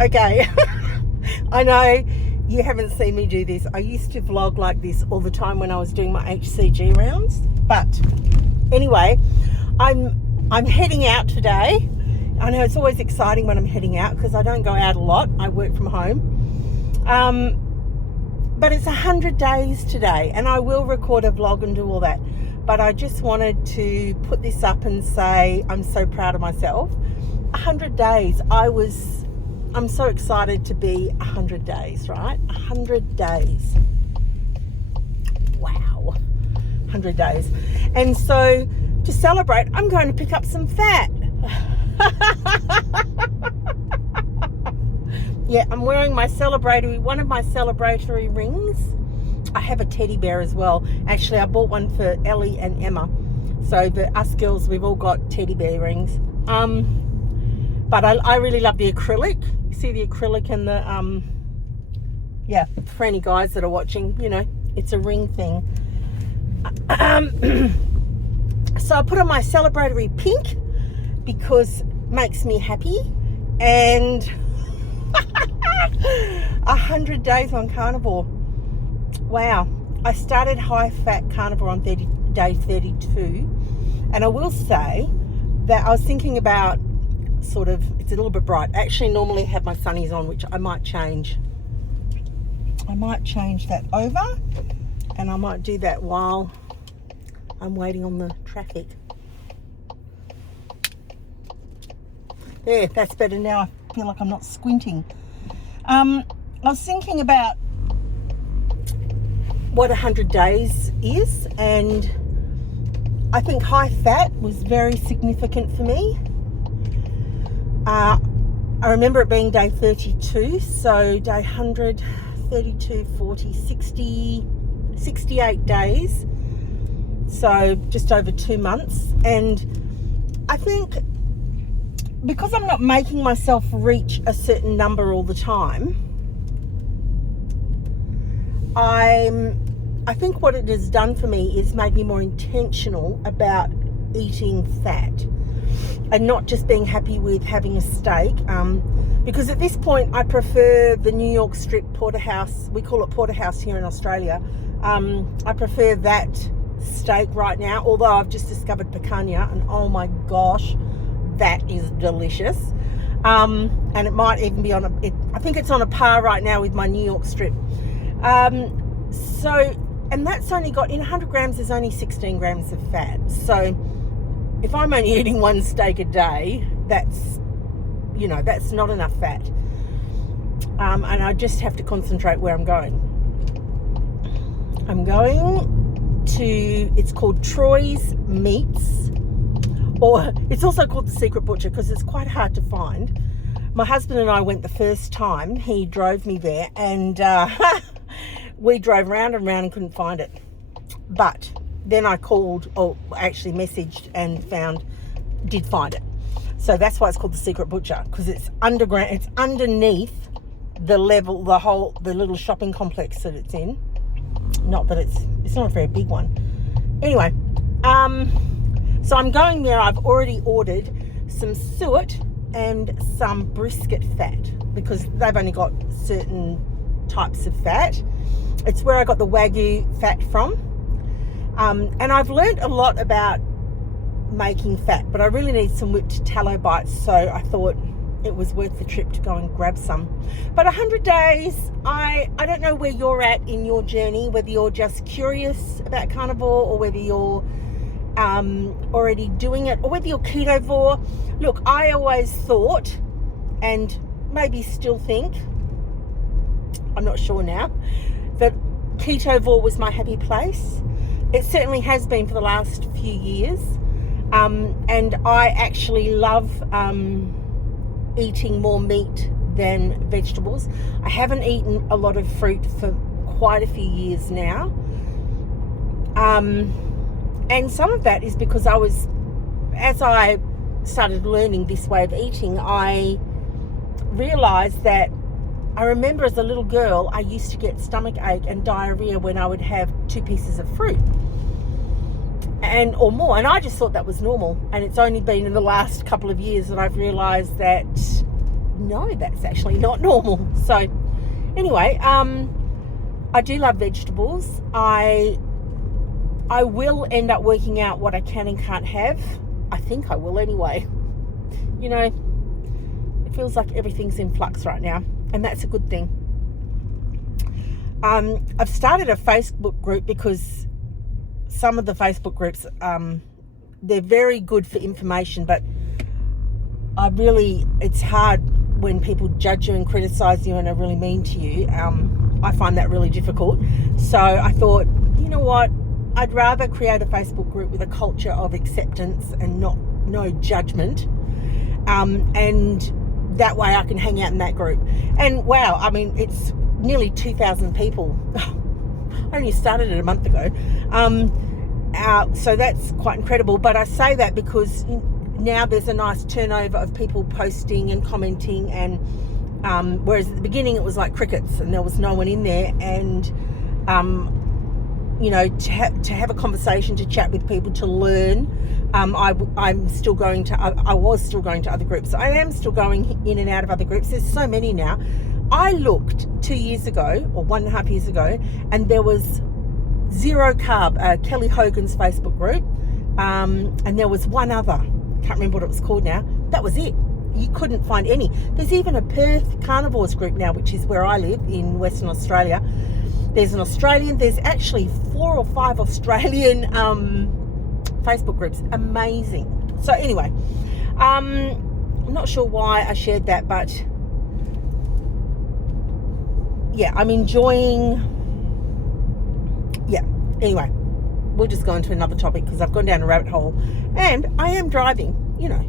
Okay. I know you haven't seen me do this. I used to vlog like this all the time when I was doing my HCG rounds. But anyway, I'm heading out today. I know it's always exciting when I'm heading out because I don't go out a lot. I work from home. But it's 100 days today, and I will record a vlog and do all that. But I just wanted to put this up and say I'm so proud of myself. 100 days. I'm so excited to be 100 days, right? 100 days. Wow. 100 days. And so to celebrate, I'm going to pick up some fat. Yeah, I'm wearing one of my celebratory rings. I have a teddy bear as well. Actually, I bought one for Ellie and Emma. So us girls, we've all got teddy bear rings. But I really love the acrylic. You see the acrylic and the, yeah, for any guys that are watching, you know, it's a ring thing. So I put on my celebratory pink because it makes me happy. And 100 days on carnivore. Wow. I started high fat carnivore on day 32. And I will say that I was thinking about it's a little bit bright. I actually normally have my sunnies on, which I might change. I might change that over, and I might do that while I'm waiting on the traffic. There, that's better now. I feel like I'm not squinting. I was thinking about what 100 days is, and I think high fat was very significant for me. I remember it being day 32, so day 100, 32, 40, 60, 68 days, so just over 2 months. And I think because I'm not making myself reach a certain number all the time, I think what it has done for me is made me more intentional about eating fat and not just being happy with having a steak, because at this point I prefer the New York strip porterhouse. We call it porterhouse here in Australia. I prefer that steak right now, although I've just discovered picanha, and oh my gosh, that is delicious. And it might even be I think it's on a par right now with my New York strip. And that's only got, in 100 grams, there's only 16 grams of fat. So if I'm only eating one steak a day, that's not enough fat. And I just have to concentrate where I'm going. I'm going to, it's called Troy's Meats, or it's also called the Secret Butcher because it's quite hard to find. My husband and I went the first time. He drove me there, and we drove round and round and couldn't find it. But then I called, or actually messaged, and did find it. So that's why it's called the Secret Butcher, because it's underground. It's underneath the little shopping complex that it's in. Not that it's not a very big one. Anyway, so I'm going there. I've already ordered some suet and some brisket fat because they've only got certain types of fat. It's where I got the Wago fat from. And I've learned a lot about making fat, but I really need some whipped tallow bites, so I thought it was worth the trip to go and grab some. But 100 days, I don't know where you're at in your journey, whether you're just curious about carnivore or whether you're already doing it, or whether you're ketovore. Look, I always thought, and maybe still think, I'm not sure now, that ketovore was my happy place. It certainly has been for the last few years. And I actually love eating more meat than vegetables. I haven't eaten a lot of fruit for quite a few years now. And some of that is because as I started learning this way of eating, I realized that I remember as a little girl, I used to get stomach ache and diarrhea when I would have 2 pieces of fruit or more, and I just thought that was normal. And it's only been in the last couple of years that I've realized that no, that's actually not normal. So anyway, I do love vegetables. I will end up working out what I can and can't have. I think I will anyway. You know, it feels like everything's in flux right now, and that's a good thing. I've started a Facebook group because some of the Facebook groups, they're very good for information, but it's hard when people judge you and criticize you and are really mean to you. I find that really difficult. So I thought, you know what? I'd rather create a Facebook group with a culture of acceptance and no judgment. And that way I can hang out in that group. And wow, I mean, it's nearly 2,000 people. I only started it a month ago. So that's quite incredible. But I say that because now there's a nice turnover of people posting and commenting, and whereas at the beginning it was like crickets and there was no one in there. And you know, to have a conversation, to chat with people, to learn. I was still going to other groups. I am still going in and out of other groups. There's so many now. I looked 2 years ago, or 1.5 years ago, and there was Zero Carb, Kelly Hogan's Facebook group, and there was one other. Can't remember what it was called now. That was it. You couldn't find any. There's even a Perth Carnivores group now, which is where I live in Western Australia. There's an Australian, there's actually 4 or 5 Australian Facebook groups. Amazing. So anyway, I'm not sure why I shared that, but yeah, I'm enjoying, yeah. Anyway, we'll just go into another topic because I've gone down a rabbit hole, and I am driving, you know.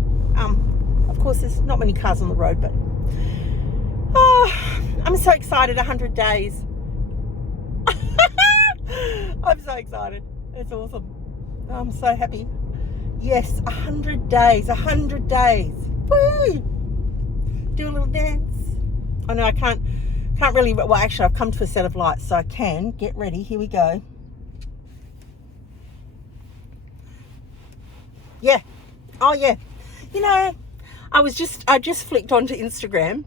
Of course, there's not many cars on the road, but I'm so excited. 100 days. I'm so excited. It's awesome. I'm so happy. Yes, 100 days. 100 days. Woo! Do a little dance. I know I can't really, well, actually I've come to a set of lights, so I can get ready. Here we go. Yeah. Oh yeah. You know, I just flicked onto Instagram,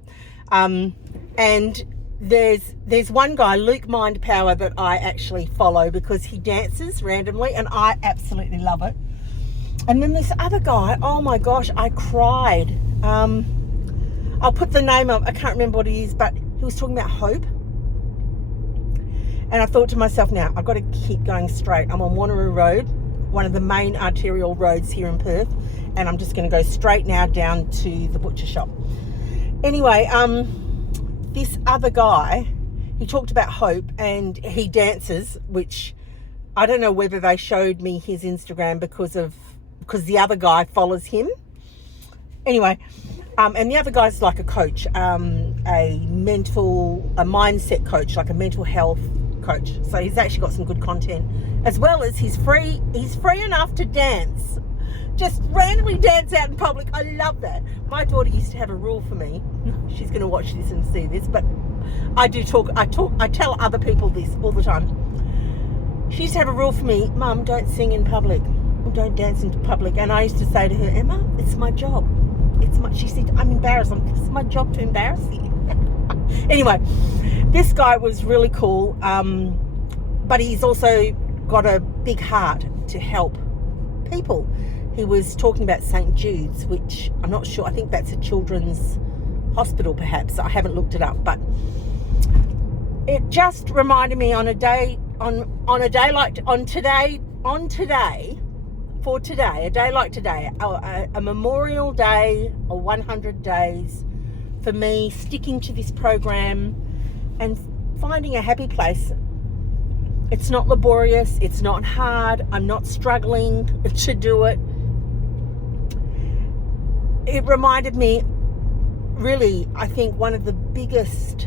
and there's one guy, Luke Mind Power, that I actually follow because he dances randomly and I absolutely love it. And then this other guy, oh my gosh, I cried. I'll put the name up, I can't remember what it is, but he was talking about hope. And I thought to myself, now I've got to keep going straight. I'm on Wanneroo Road, one of the main arterial roads here in Perth, and I'm just going to go straight now down to the butcher shop. Anyway, this other guy, he talked about hope, and he dances, which I don't know whether they showed me his Instagram because the other guy follows him. Anyway, and the other guy's like a coach, a mindset coach, like a mental health coach. So he's actually got some good content, as well as he's free enough to dance. Just randomly dance out in public. I love that. My daughter used to have a rule for me. She's going to watch this and see this, but I tell other people this all the time. She used to have a rule for me, Mum, don't sing in public, or don't dance in public. And I used to say to her, Emma, it's my job. She said, I'm embarrassed. It's my job to embarrass you. Anyway, this guy was really cool, but he's also got a big heart to help people. He was talking about St. Jude's, which I'm not sure. I think that's a children's hospital, perhaps. I haven't looked it up, but it just reminded me on a day like today, a memorial day, or 100 days for me, sticking to this program and finding a happy place. It's not laborious. It's not hard. I'm not struggling to do it. It reminded me, really, I think one of the biggest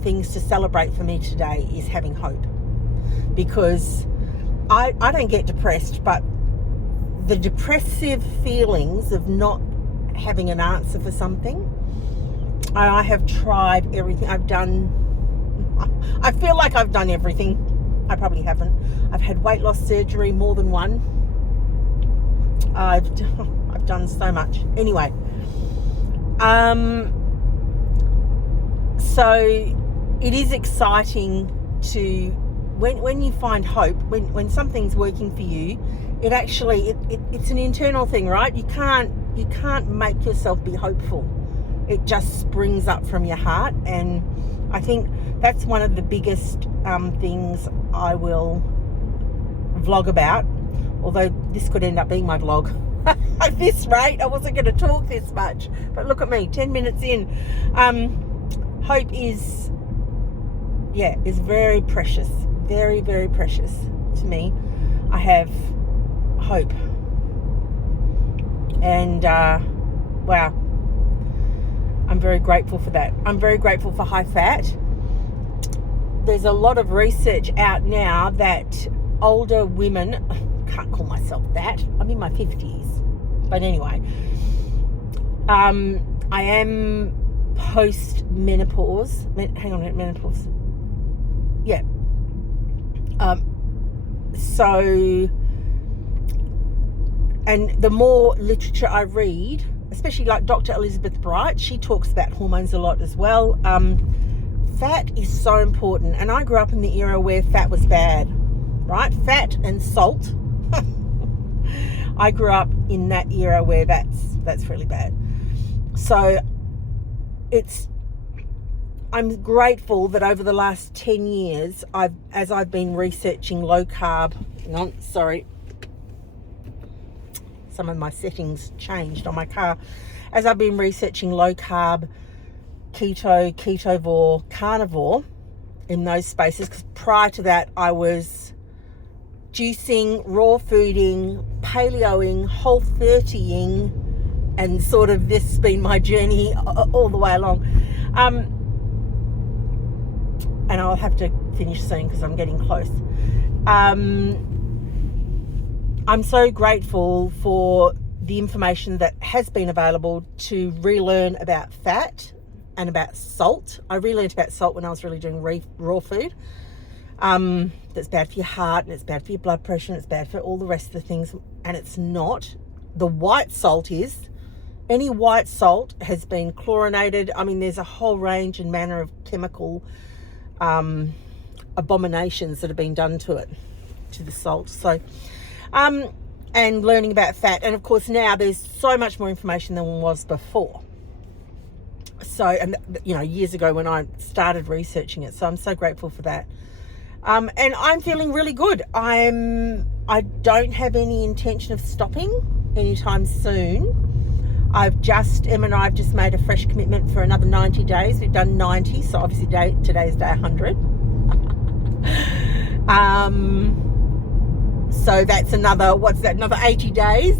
things to celebrate for me today is having hope, because I don't get depressed, but the depressive feelings of not having an answer for something, I have tried everything. I feel like I've done everything. I probably haven't. I've had weight loss surgery, more than one. I've done so much. Anyway, So it is exciting to, when you find hope, when something's working for you, it actually, it's an internal thing, right? You can't make yourself be hopeful. It just springs up from your heart. And I think that's one of the biggest things I will vlog about, although this could end up being my vlog. At this rate, I wasn't going to talk this much, but look at me, 10 minutes in. Hope is very precious, very, very precious to me. I have hope, and wow, I'm very grateful for that. I'm very grateful for high fat. There's a lot of research out now that older women, can't call myself that, I'm in my 50s, but anyway, I am post-menopause. Hang on a minute, menopause. Yeah. So, and the more literature I read, especially like Dr. Elizabeth Bright, she talks about hormones a lot as well. Fat is so important. And I grew up in the era where fat was bad, right? Fat and salt. I grew up in that era where that's really bad. So I'm grateful that over the last 10 years, as I've been researching low carb, hang on, sorry, some of my settings changed on my car. As I've been researching low carb, keto, ketovore, carnivore in those spaces, because prior to that I was juicing, raw fooding, paleoing, whole 30ing, and sort of this has been my journey all the way along. And I'll have to finish soon because I'm getting close. I'm so grateful for the information that has been available to relearn about fat and about salt. I relearned about salt when I was really doing raw food. That's bad for your heart, and it's bad for your blood pressure, and it's bad for all the rest of the things, and it's not. The white salt is. Any white salt has been chlorinated. I mean, there's a whole range and manner of chemical abominations that have been done to it, to the salt. So, and learning about fat. And of course now there's so much more information than was before. So, and you know, years ago when I started researching it. So I'm so grateful for that. And I'm feeling really good. I don't have any intention of stopping anytime soon. Emma and I have just made a fresh commitment for another 90 days. We've done 90, so obviously today's day 100. So that's another 80 days.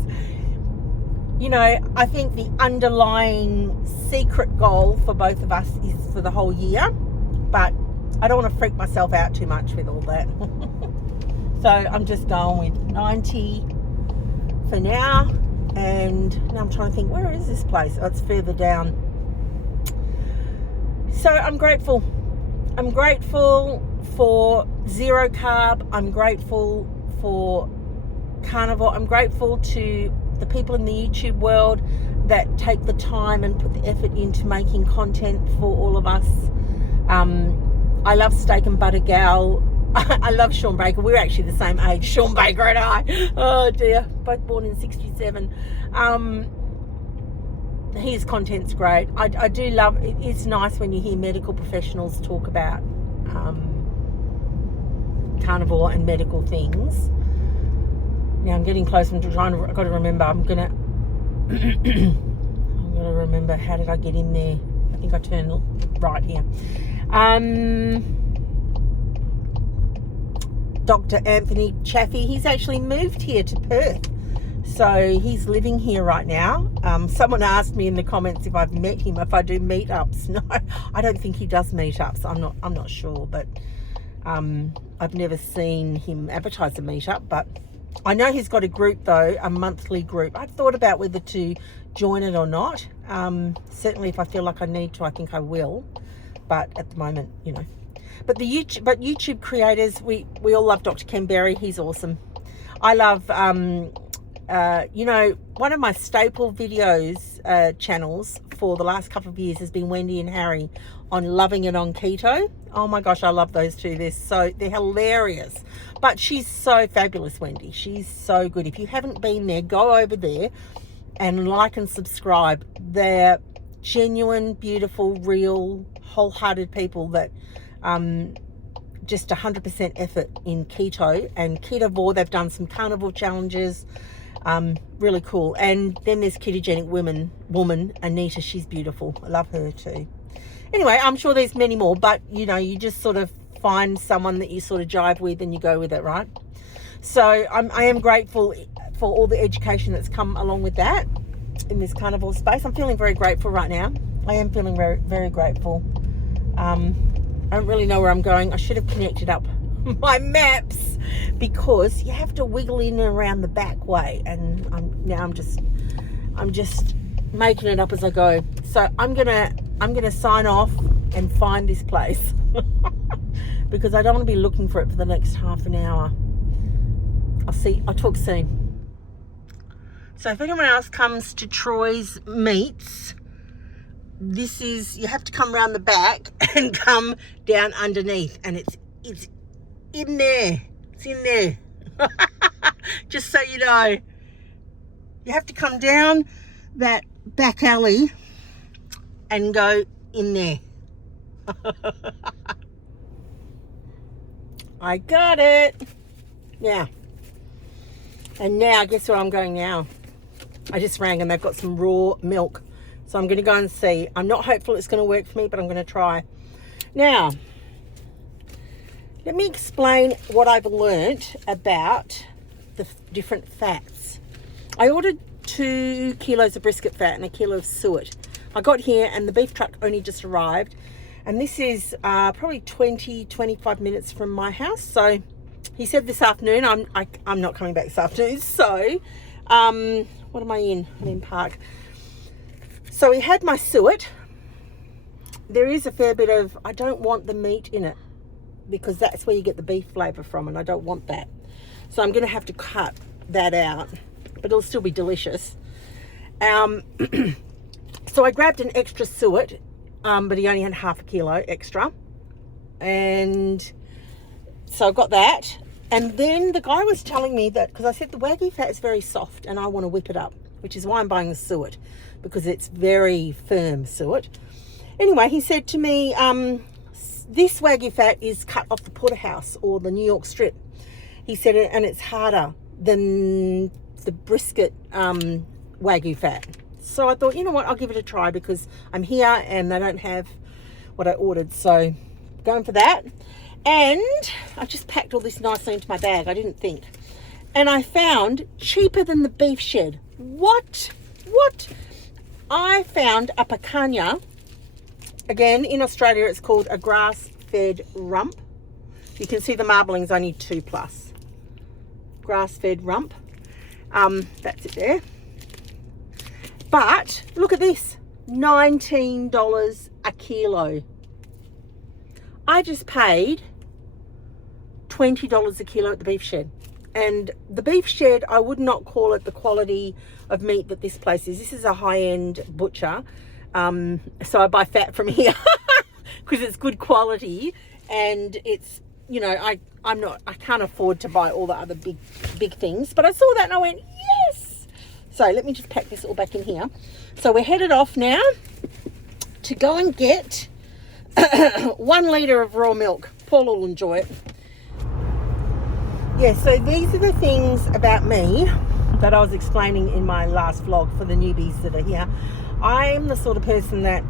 You know, I think the underlying secret goal for both of us is for the whole year, but I don't want to freak myself out too much with all that. So I'm just going with 90 for now. And now I'm trying to think, where is this place? Oh, it's further down. So I'm grateful. I'm grateful for zero carb. I'm grateful for carnivore. I'm grateful to the people in the YouTube world that take the time and put the effort into making content for all of us. I love Steak and Butter Gal. I love Sean Baker. We're actually the same age, Sean Baker and I. Oh dear, both born in 67. His content's great. I do love it. It's nice when you hear medical professionals talk about carnivore and medical things. Now I'm getting close. I've got to remember. I'm gonna remember, how did I get in there? I think I turned right here. Dr. Anthony Chaffee, he's actually moved here to Perth. So he's living here right now. Someone asked me in the comments if I've met him, if I do meetups. No, I don't think he does meetups. I'm not sure, but I've never seen him advertise a meetup, but I know he's got a group though, a monthly group. I've thought about whether to join it or not. Certainly if I feel like I need to, I think I will. But at the moment, you know. But YouTube creators, we all love Dr. Kimberry. He's awesome. I love you know, one of my staple videos channels for the last couple of years has been Wendy and Harry on loving it on keto. Oh my gosh, I love those two. They're hilarious. But she's so fabulous, Wendy. She's so good. If you haven't been there, go over there and like and subscribe. They're genuine, beautiful, real, wholehearted people that just 100% effort in keto and ketovore. They've done some carnivore challenges. Really cool. And then there's ketogenic woman Anita. She's beautiful. I love her too. Anyway, I'm sure there's many more, but you know, you just sort of find someone that you sort of jive with and you go with it, right? So I am grateful for all the education that's come along with that in this carnivore space. I'm feeling very grateful right now. I am feeling very, very grateful. I don't really know where I'm going. I should have connected up my maps because you have to wiggle in and around the back way, and I'm just making it up as I go. So I'm gonna sign off and find this place because I don't want to be looking for it for the next half an hour. I'll talk soon. So if anyone else comes to Troy's Meats, you have to come around the back and come down underneath, and it's in there. It's in there. Just so you know, you have to come down that back alley and go in there. I got it. Now, guess where I'm going now? I just rang and they've got some raw milk. So I'm going to go and see. I'm not hopeful it's going to work for me, but I'm going to try. Now, let me explain what I've learnt about the different fats. I ordered 2 kilos of brisket fat and 1 kilo of suet. I got here and the beef truck only just arrived. And this is probably 20-25 minutes from my house. So he said this afternoon, I'm not coming back this afternoon. So, what am I in? I'm in Park. So he had my suet. There is a fair bit of, I don't want the meat in it because that's where you get the beef flavour from, and I don't want that. So I'm going to have to cut that out, but it'll still be delicious. So I grabbed an extra suet, but he only had half a kilo extra. And so I got that. And then the guy was telling me that, because I said the Wagyu fat is very soft and I want to whip it up, which is why I'm buying the suet, because it's very firm suet. Anyway, he said to me, this Wagyu fat is cut off the porterhouse or the New York strip. He said, and it's harder than the brisket Wagyu fat. So I thought, you know what, I'll give it a try because I'm here and they don't have what I ordered. So going for that. And I just packed all this nicely into my bag. I didn't think. And I found cheaper than the beef shed. What? I found a picanha. Again, in Australia, it's called a grass-fed rump. You can see the marbling's only 2+. Grass-fed rump. That's it there. But look at this, $19 a kilo. I just paid $20 a kilo at the beef shed. And the beef shed, I would not call it the quality of meat that this place is. This is a high-end butcher. So I buy fat from here because it's good quality, and it's, you know, I can't afford to buy all the other big things. But I saw that and I went, yes. So let me just pack this all back in here. So we're headed off now to go and get 1 litre of raw milk. Paul will enjoy it. Yeah, so these are the things about me that I was explaining in my last vlog for the newbies that are here. I'm the sort of person that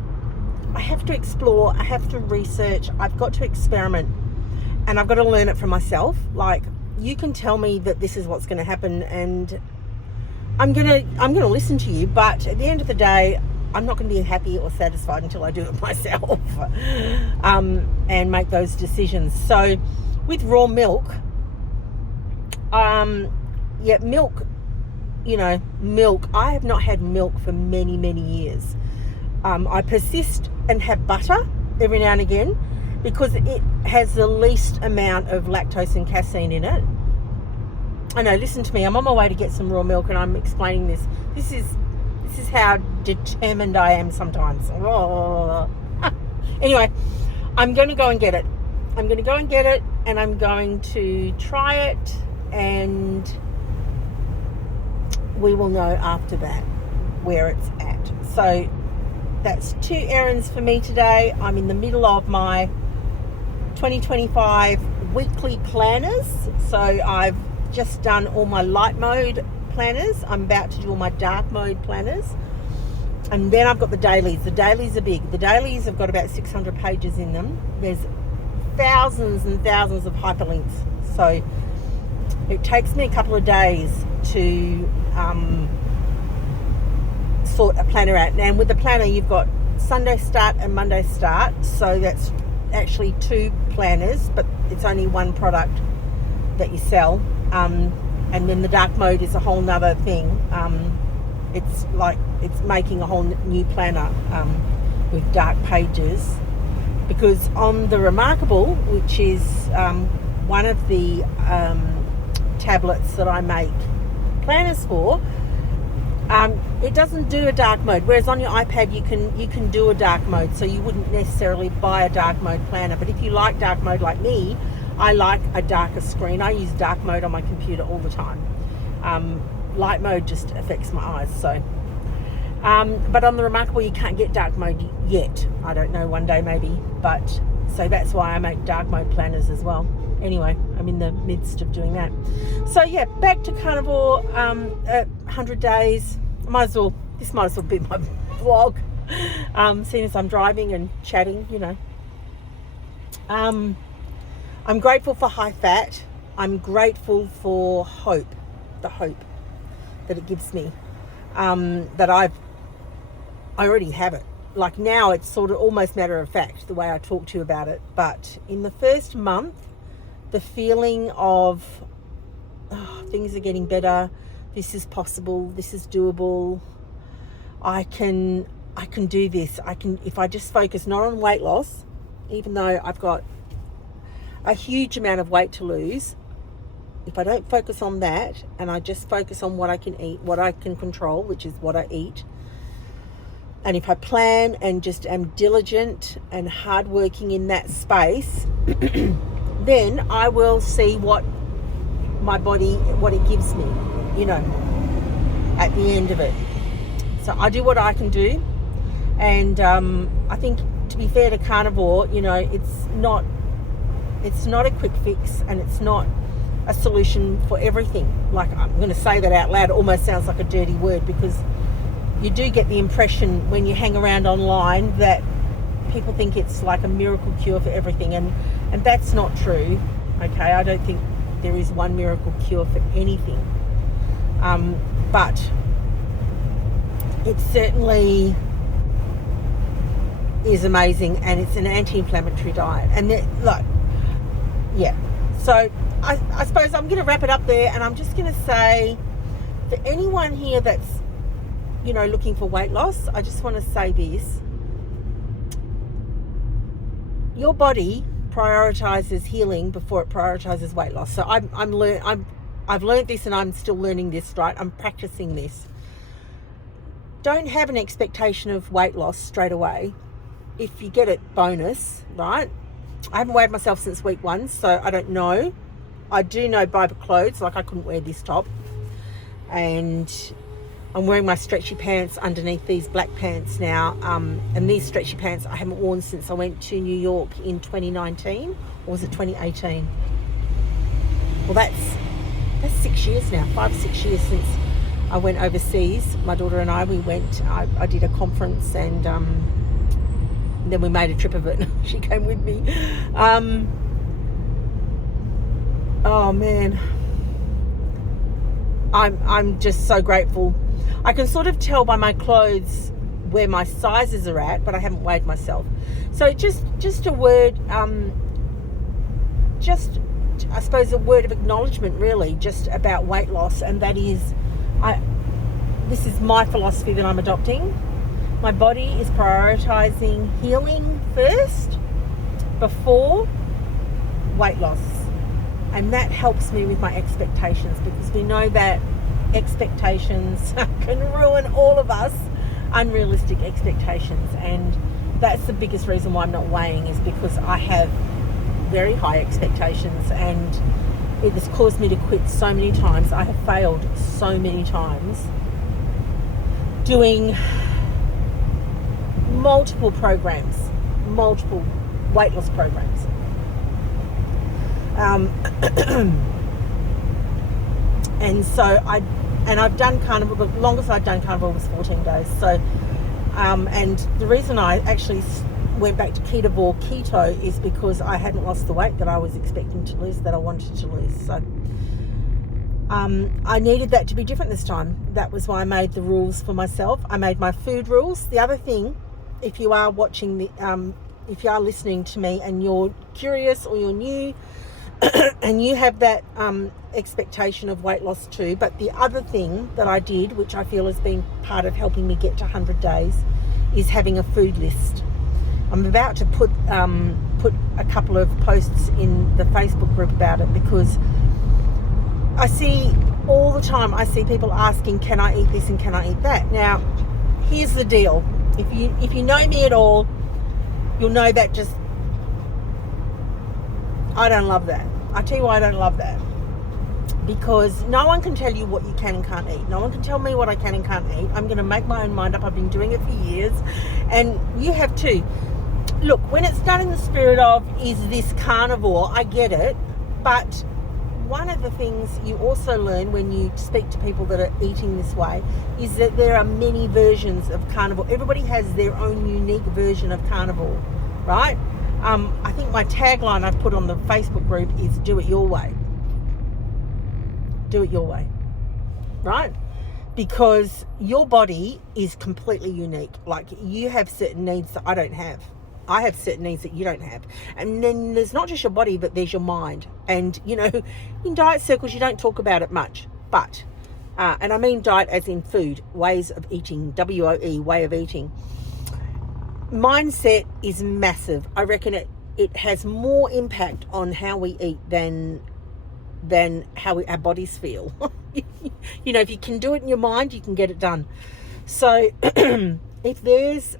I have to explore, I have to research, I've got to experiment, and I've got to learn it for myself. Like, you can tell me that this is what's going to happen and I'm gonna listen to you, but at the end of the day, I'm not going to be happy or satisfied until I do it myself and make those decisions. So with raw milk, milk, you know, milk, I have not had milk for many years. I persist and have butter every now and again because it has the least amount of lactose and casein in it. I know, listen to me. I'm on my way to get some raw milk and I'm explaining this. This is how determined I am sometimes. Oh. Anyway, I'm going to go and get it. I'm going to go and get it and I'm going to try it, and we will know after that where it's at. So that's 2 errands for me today. I'm in the middle of my 2025 weekly planners. So I've just done all my light mode planners. I'm about to do all my dark mode planners. And then I've got the dailies. The dailies are big. The dailies have got about 600 pages in them. There's thousands and thousands of hyperlinks. So it takes me a couple of days to sort a planner out. And with the planner, you've got Sunday start and Monday start. So that's actually 2 planners, but it's only one product that you sell. And then the dark mode is a whole nother thing. It's like it's making a whole new planner with dark pages, because on the Remarkable, which is one of the tablets that I make planners for, it doesn't do a dark mode, whereas on your iPad you can do a dark mode, so you wouldn't necessarily buy a dark mode planner. But if you like dark mode like me, I like a darker screen. I use dark mode on my computer all the time. Light mode just affects my eyes. So, but on the Remarkable you can't get dark mode yet. I don't know, one day maybe. But so that's why I make dark mode planners as well. Anyway, I'm in the midst of doing that. So yeah, back to carnivore. 100 days. This might as well be my vlog. Seeing as I'm driving and chatting, you know. I'm grateful for high fat. I'm grateful for hope, the hope that it gives me, that I already have it. Like now it's sort of almost matter of fact the way I talk to you about it. But in the first month, the feeling of things are getting better, this is possible, this is doable, I can do this. I can, if I just focus not on weight loss, even though I've got a huge amount of weight to lose, if I don't focus on that and I just focus on what I can eat, what I can control, which is what I eat, and if I plan and just am diligent and hardworking in that space, then I will see what my body, what it gives me, you know, at the end of it. So I do what I can do. And I think, to be fair to carnivore, you know, it's not a quick fix, and it's not a solution for everything. Like, I'm going to say that out loud, it almost sounds like a dirty word, because you do get the impression when you hang around online that people think it's like a miracle cure for everything, and that's not true. Okay, I don't think there is one miracle cure for anything, but it certainly is amazing, and it's an anti-inflammatory diet. And look, yeah, so I suppose I'm going to wrap it up there, and I'm just going to say, for anyone here that's, you know, looking for weight loss, I just want to say this: your body prioritizes healing before it prioritizes weight loss. So I've learned this, and I'm still learning this, right? I'm practicing this. Don't have an expectation of weight loss straight away. If you get it, bonus, right? I haven't weighed myself since week 1, so I don't know. I do know by the clothes, like I couldn't wear this top, and I'm wearing my stretchy pants underneath these black pants now, and these stretchy pants I haven't worn since I went to New York in 2019, or was it 2018? Well, that's 6 years now, 5 or 6 years since I went overseas. My daughter and I went, I did a conference, and then we made a trip of it. She came with me. Oh man, I'm just so grateful. I can sort of tell by my clothes where my sizes are at, but I haven't weighed myself. So just a word, just I suppose a word of acknowledgement, really, just about weight loss, and that is, this is my philosophy that I'm adopting. My body is prioritizing healing first before weight loss. And that helps me with my expectations, because we know that expectations can ruin all of us, unrealistic expectations. And that's the biggest reason why I'm not weighing, is because I have very high expectations, and it has caused me to quit so many times. I have failed so many times doing multiple programs, multiple weight loss programs. And so I've done carnivore. The longest I've done carnivore was 14 days. So, and the reason I actually went back to keto is because I hadn't lost the weight that I was expecting to lose, that I wanted to lose. So, I needed that to be different this time. That was why I made the rules for myself. I made my food rules. The other thing, if you are watching if you are listening to me and you're curious or you're new, and you have that expectation of weight loss too, but the other thing that I did, which I feel has been part of helping me get to 100 days, is having a food list. I'm about to put a couple of posts in the Facebook group about it, because I see all the time, I see people asking, can I eat this and can I eat that? Now, here's the deal. If you know me at all, you'll know that just, I don't love that. I tell you why I don't love that. Because no one can tell you what you can and can't eat. No one can tell me what I can and can't eat. I'm going to make my own mind up. I've been doing it for years. And you have too. Look, when it's done in the spirit of, is this carnivore? I get it. But one of the things you also learn when you speak to people that are eating this way is that there are many versions of carnivore. Everybody has their own unique version of carnivore, right? I think my tagline I've put on the Facebook group is do it your way. Do it your way, right? Because your body is completely unique. Like, you have certain needs that I don't have. I have certain needs that you don't have. And then there's not just your body, but there's your mind. And, you know, in diet circles, you don't talk about it much. But, and I mean diet as in food, ways of eating, WOE, way of eating. Mindset is massive. I reckon it has more impact on how we eat than how our bodies feel. You know, if you can do it in your mind, you can get it done. So if there's,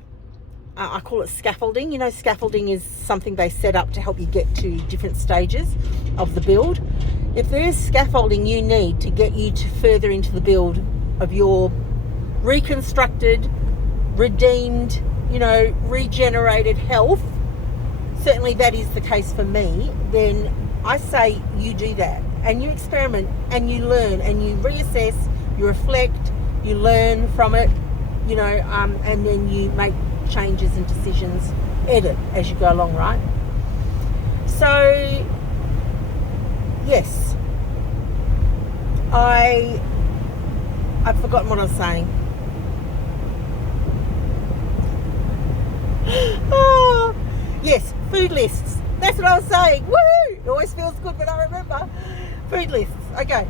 I call it scaffolding. You know, scaffolding is something they set up to help you get to different stages of the build. If there's scaffolding you need to get you to further into the build of your reconstructed, redeemed, you know, regenerated health, certainly that is the case for me, then I say you do that, and you experiment, and you learn, and you reassess, you reflect, you learn from it, you know, and then you make changes and decisions, edit as you go along, right? So, yes, I've forgotten what I was saying. Oh, yes, food lists. That's what I was saying. Woohoo! It always feels good when I remember. Food lists. Okay.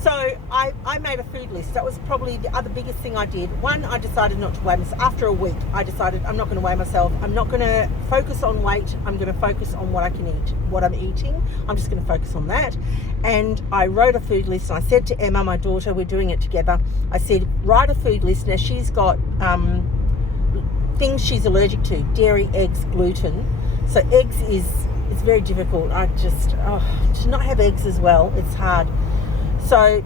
So I made a food list. That was probably the other biggest thing I did. One, I decided not to weigh myself. After a week, I decided I'm not going to weigh myself. I'm not going to focus on weight. I'm going to focus on what I can eat, what I'm eating. I'm just going to focus on that. And I wrote a food list. And I said to Emma, my daughter, we're doing it together. I said, write a food list. Now, she's got things she's allergic to: dairy, eggs, gluten. So eggs it's very difficult. I just, to not have eggs as well, it's hard. So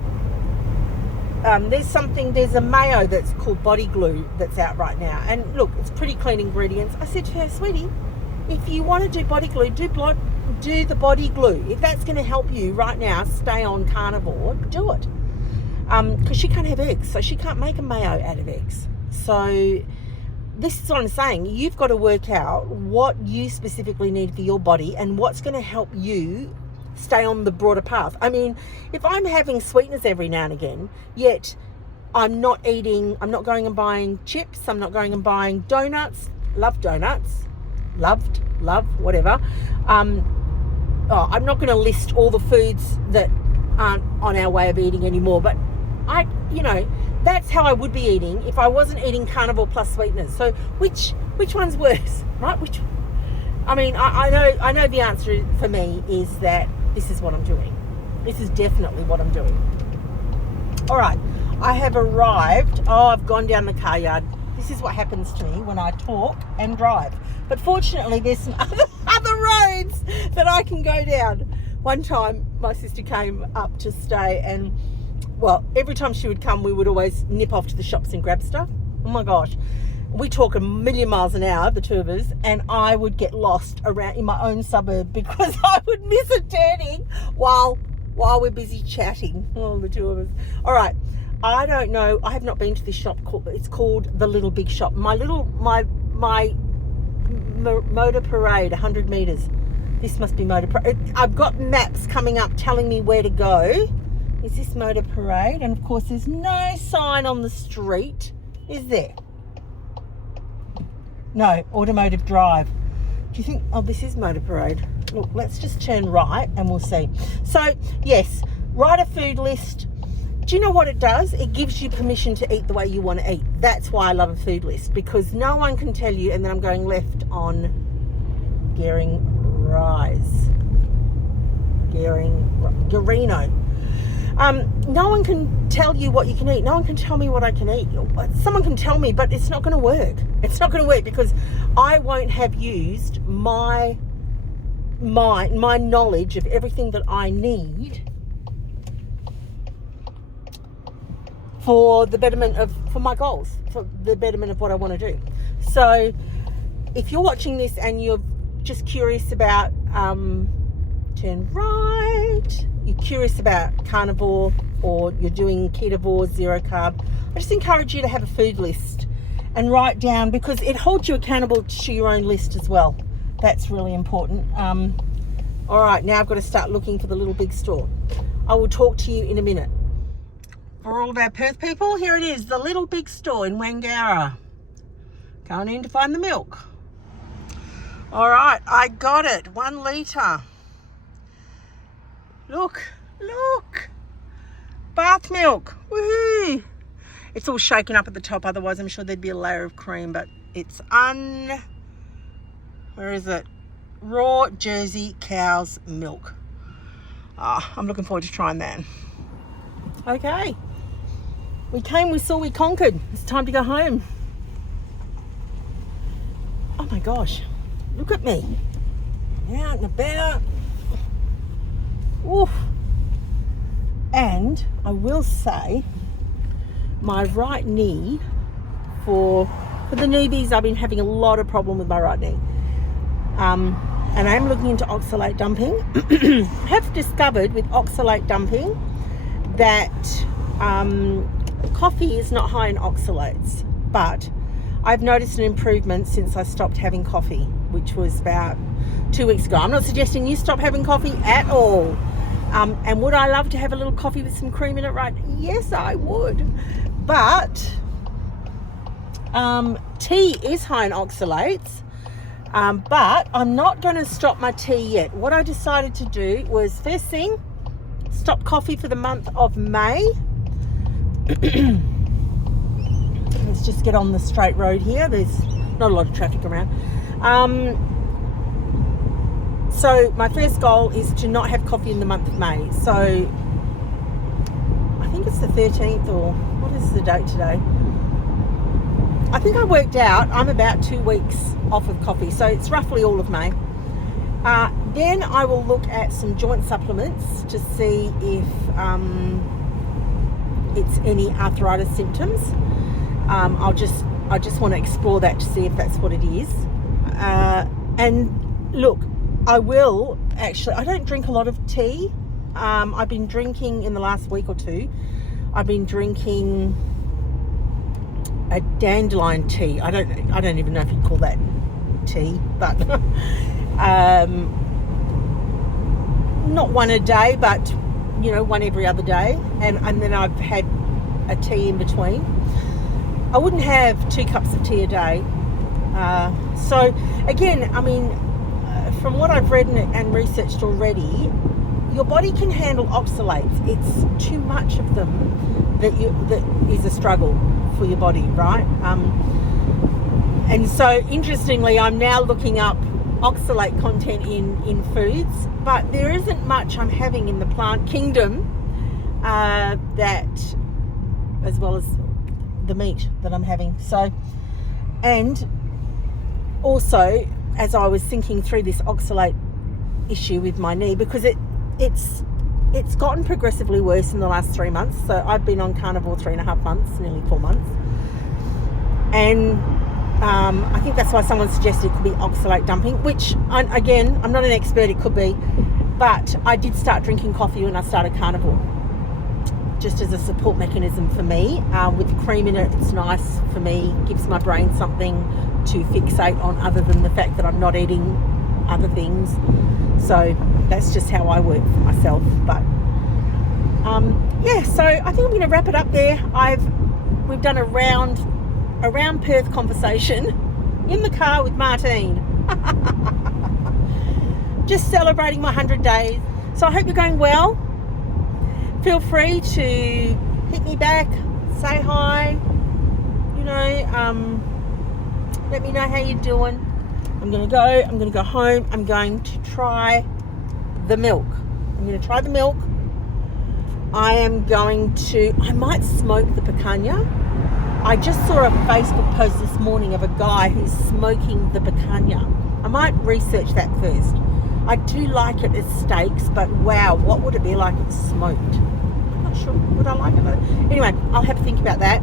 there's a mayo that's called body glue that's out right now. And look, it's pretty clean ingredients. I said to her, sweetie, if you want to do body glue, do the body glue. If that's going to help you right now stay on carnivore, do it. Because she can't have eggs, so she can't make a mayo out of eggs. So this is what I'm saying. You've got to work out what you specifically need for your body and what's going to help you stay on the broader path. I mean, if I'm having sweeteners every now and again, yet I'm not going and buying chips, I'm not going and buying donuts, love, whatever. I'm not going to list all the foods that aren't on our way of eating anymore, but that's how I would be eating if I wasn't eating carnivore plus sweeteners. So which one's worse, right? I know the answer for me is that this is what I'm doing. This is definitely what I'm doing. All right, I have arrived. Oh, I've gone down the car yard. This is what happens to me when I talk and drive. But fortunately, there's some other roads that I can go down. One time, my sister came up to stay, and, well, every time she would come, we would always nip off to the shops and grab stuff. Oh my gosh. We talk a million miles an hour, the two of us, and I would get lost around in my own suburb because I would miss a turning while we're busy chatting, all the two of us. All right, I don't know. I have not been to this shop. It's called the Little Big Shop. My Motor Parade, 100 metres. This must be Motor Parade. I've got maps coming up telling me where to go. Is this Motor Parade? And of course, there's no sign on the street, is there? No, Automotive Drive. Do you think, oh, this is Motor Parade. Look, let's just turn right and we'll see. So, yes, write a food list. Do you know what it does? It gives you permission to eat the way you want to eat. That's why I love a food list, because no one can tell you, and then I'm going left on Garino. No one can tell you what you can eat. No one can tell me what I can eat. Someone can tell me, but it's not going to work. It's not going to work because I won't have used my knowledge of everything that I need for the betterment of, for my goals, for the betterment of what I want to do. So if you're watching this and you're just curious about turn right, you're curious about carnivore, or you're doing ketovore, zero carb, I just encourage you to have a food list and write down, because it holds you accountable to your own list as well. That's really important. All right, now I've got to start looking for the Little Big Store. I will talk to you in a minute. For all of our Perth people, here it is, the Little Big Store in Wangara. Going in to find the milk. All right, I got it, 1 litre. Look, bath milk, woohoo. It's all shaken up at the top, otherwise I'm sure there'd be a layer of cream, but it's where is it? Raw Jersey cow's milk. I'm looking forward to trying that. Okay, we came, we saw, we conquered. It's time to go home. Oh my gosh, look at me, out and about. Oof. And I will say, my right knee, for the newbies, I've been having a lot of problem with my right knee. And I am looking into oxalate dumping. Have discovered with oxalate dumping that coffee is not high in oxalates, but I've noticed an improvement since I stopped having coffee, which was about 2 weeks ago. I'm not suggesting you stop having coffee at all. And would I love to have a little coffee with some cream in it, right? Yes, I would. But tea is high in oxalates. But I'm not going to stop my tea yet. What I decided to do was, first thing, stop coffee for the month of May. Let's just get on the straight road here. There's not a lot of traffic around. So my first goal is to not have coffee in the month of May. So I think it's the 13th, or what is the date today? I think I worked out I'm about 2 weeks off of coffee, so it's roughly all of May. Then I will look at some joint supplements to see if it's any arthritis symptoms. I just want to explore that to see if that's what it is. And look, I will actually, I don't drink a lot of tea. I've been drinking in the last week or two, I've been drinking a dandelion tea. I don't even know if you'd call that tea, but not one a day, but you know, one every other day, and then I've had a tea in between. I wouldn't have 2 cups of tea a day. So again, I mean, from what I've read and researched already, your body can handle oxalates. It's too much of them that is a struggle for your body, right? And so interestingly, I'm now looking up oxalate content in foods, but there isn't much I'm having in the plant kingdom that, as well as the meat that I'm having. So, and also, as I was thinking through this oxalate issue with my knee, because it's gotten progressively worse in the last 3 months. So I've been on carnivore 3.5 months, nearly 4 months, and I think that's why someone suggested it could be oxalate dumping, which, again, I'm not an expert, it could be, but I did start drinking coffee when I started carnivore, just as a support mechanism for me. With cream in it, it's nice for me, gives my brain something to fixate on other than the fact that I'm not eating other things. So that's just how I work for myself. But yeah, so I think I'm going to wrap it up there. We've done a round Perth conversation in the car with Martine. Just celebrating my 100 days. So I hope you're going well. Feel free to hit me back, say hi, you know, let me know how you're doing. I'm going to go home. I'm going to try the milk. I might smoke the picanha. I just saw a Facebook post this morning of a guy who's smoking the picanha. I might research that first. I do like it as steaks, but wow, what would it be like it's smoked? I'm not sure. Would I like it though? Anyway, I'll have to think about that.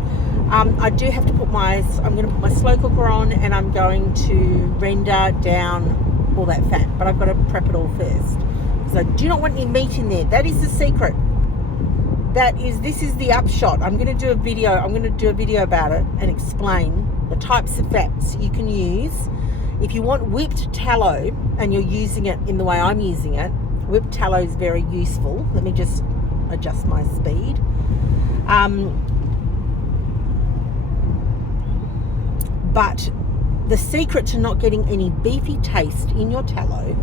I do have to I'm going to put my slow cooker on, and I'm going to render down all that fat, but I've got to prep it all first, because I do not want any meat in there. That is the secret. This is the upshot. I'm going to do a video about it and explain the types of fats you can use. If you want whipped tallow and you're using it in the way I'm using it, whipped tallow is very useful. Let me just adjust my speed. But the secret to not getting any beefy taste in your tallow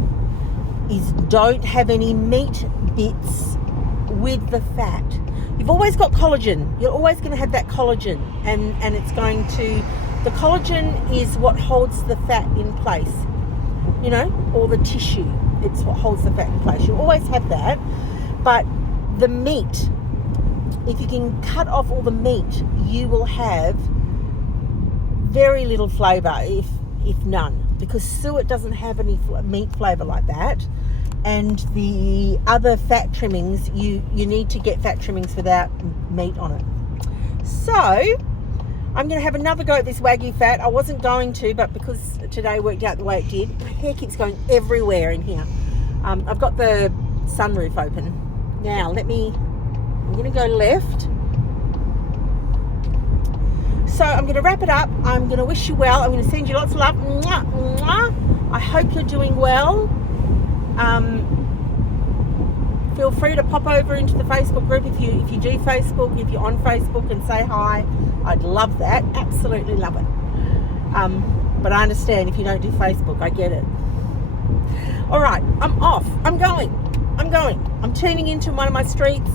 is don't have any meat bits with the fat. You've always got collagen. You're always going to have that collagen, and it's going to, the collagen is what holds the fat in place, you know, or the tissue. It's what holds the fat in place. You always have that. But the meat, if you can cut off all the meat, you will have very little flavour, if none, because suet doesn't have any meat flavour like that. And the other fat trimmings, you need to get fat trimmings without meat on it. So I'm going to have another go at this Wagyu fat. I wasn't going to, but because today worked out the way it did, my hair keeps going everywhere in here. I've got the sunroof open. Now I'm going to go left. So I'm going to wrap it up. I'm going to wish you well. I'm going to send you lots of love. Mwah, mwah. I hope you're doing well. Feel free to pop over into the Facebook group if you do Facebook, if you're on Facebook, and say hi. I'd love that. Absolutely love it. But I understand if you don't do Facebook. I get it. All right, I'm off. I'm going. I'm turning into one of my streets.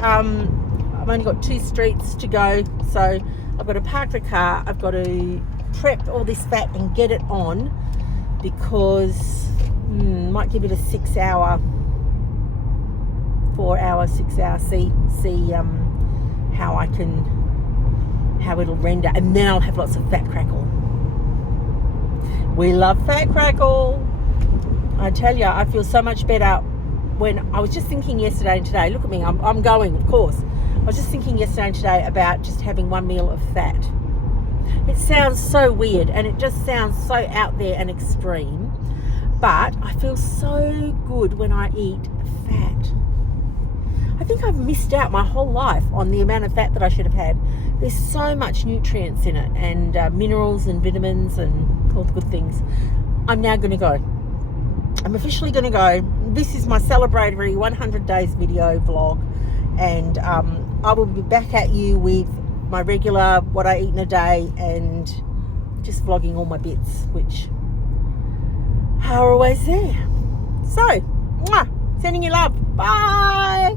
I've only got 2 streets to go, so I've got to park the car. I've got to prep all this fat and get it on, because might give it a 6 hour, 4 hour, 6 hour, see how it'll render, and then I'll have lots of fat crackle. We love fat crackle. I tell you, I feel so much better. When I was just thinking yesterday and today, look at me, I'm going, of course. I was just thinking yesterday and today about just having one meal of fat. It sounds so weird, and it just sounds so out there and extreme, but I feel so good when I eat fat. I think I've missed out my whole life on the amount of fat that I should have had. There's so much nutrients in it, and minerals and vitamins and all the good things. I'm now going to go. I'm officially going to go. This is my celebratory 100 days video vlog, and I will be back at you with my regular what I eat in a day, and just vlogging all my bits, which are always there. So, sending you love. Bye.